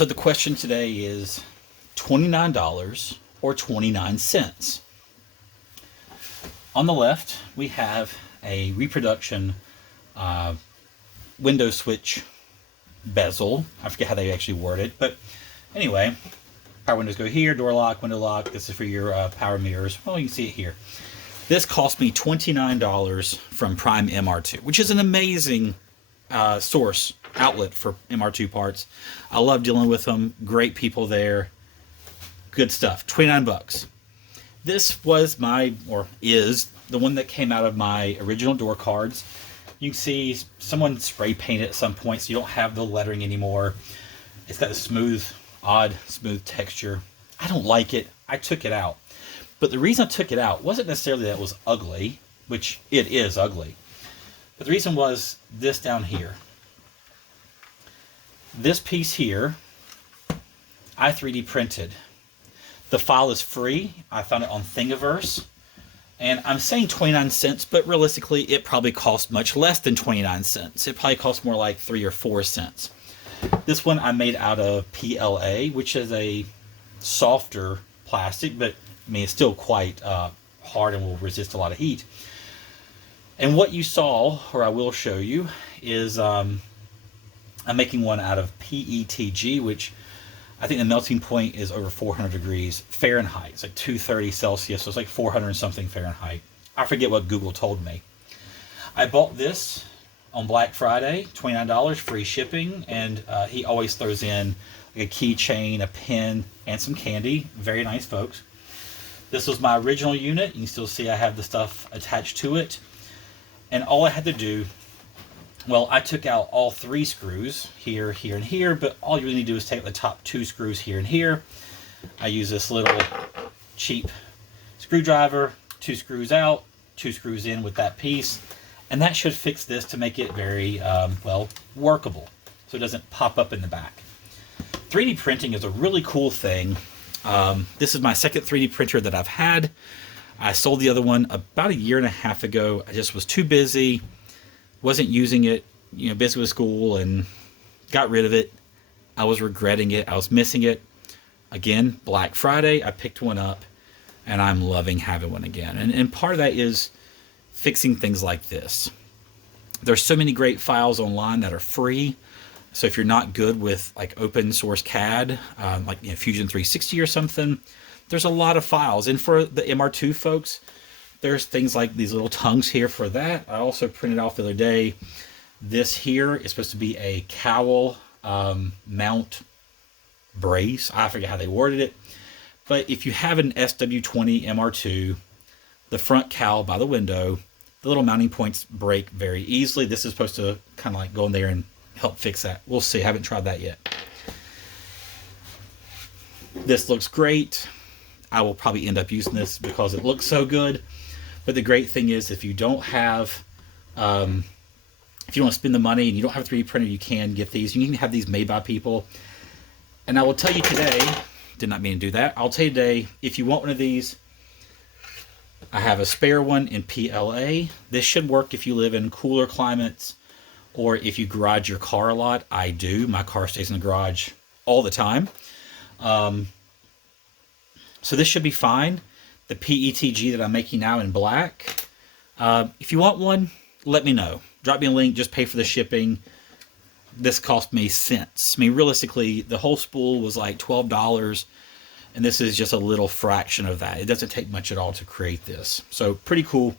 So the question today is $29 or 29 cents. On the left, we have a reproduction window switch bezel. I forget how they actually word it, but anyway, power windows go here, door lock, window lock. This is for your power mirrors. Well, you can see it here. This cost me $29 from Prime MR2, which is an amazing source outlet for MR2 parts. I love dealing with them. Great people there. Good stuff. 29 bucks. This was or is the one that came out of my original door cards. You can see someone spray painted at some point, so you don't have the lettering anymore. It's got a odd smooth texture. I don't like it. I took it out. But the reason I took it out wasn't necessarily that it was ugly, which it is ugly. But the reason was this down here. This piece here, I 3D printed. The file is free. I found it on Thingiverse. And I'm saying 29 cents, but realistically, it probably cost much less than 29 cents. It probably cost more like 3 or 4 cents. This one I made out of PLA, which is a softer plastic, but I mean, it's still quite hard and will resist a lot of heat. And what you saw, or I will show you, is I'm making one out of PETG, which I think the melting point is over 400 degrees Fahrenheit. It's like 230 Celsius, so it's like 400 and something Fahrenheit. I forget what Google told me. I bought this on Black Friday, $29, free shipping, and he always throws in like a keychain, a pen, and some candy. Very nice, folks. This was my original unit. You can still see I have the stuff attached to it. And all I had to do, well, I took out all 3 screws, here, here, and here, but all you really need to do is take the top 2 screws here and here. I use this little cheap screwdriver, 2 screws out, 2 screws in with that piece, and that should fix this to make it very, well, workable, so it doesn't pop up in the back. 3D printing is a really cool thing. This is my second 3D printer that I've had. I sold the other one about a year and a half ago. I just was too busy, wasn't using it, busy with school, and got rid of it. I was regretting it. I was missing it. Again, Black Friday, I picked one up, and I'm loving having one again. And part of that is fixing things like this. There's so many great files online that are free. So if you're not good with like open source CAD, like Fusion 360 or something, there's a lot of files. And for the MR2 folks, there's things like these little tongues here for that. I also printed off the other day. This here is supposed to be a cowl mount brace. I forget how they worded it. But if you have an SW20 MR2, the front cowl by the window, the little mounting points break very easily. This is supposed to kind of like go in there and help fix that. We'll see. I haven't tried that yet. This looks great. I will probably end up using this because it looks so good. But the great thing is, if you don't have, if you don't want to spend the money and you don't have a 3D printer, you can get these. You can have these made by people. And I will tell you today, did not mean to do that. I'll tell you today, if you want one of these, I have a spare one in PLA. This should work if you live in cooler climates or if you garage your car a lot. I do. My car stays in the garage all the time. So this should be fine. The PETG that I'm making now in black. If you want one, let me know. Drop me a link. Just pay for the shipping. This cost me cents. I mean, realistically, the whole spool was like $12. And this is just a little fraction of that. It doesn't take much at all to create this. So pretty cool.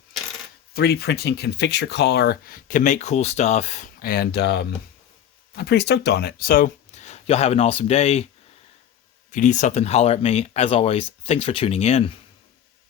3D printing can fix your car, can make cool stuff, and I'm pretty stoked on it. So y'all have an awesome day. If you need something, holler at me. As always, thanks for tuning in.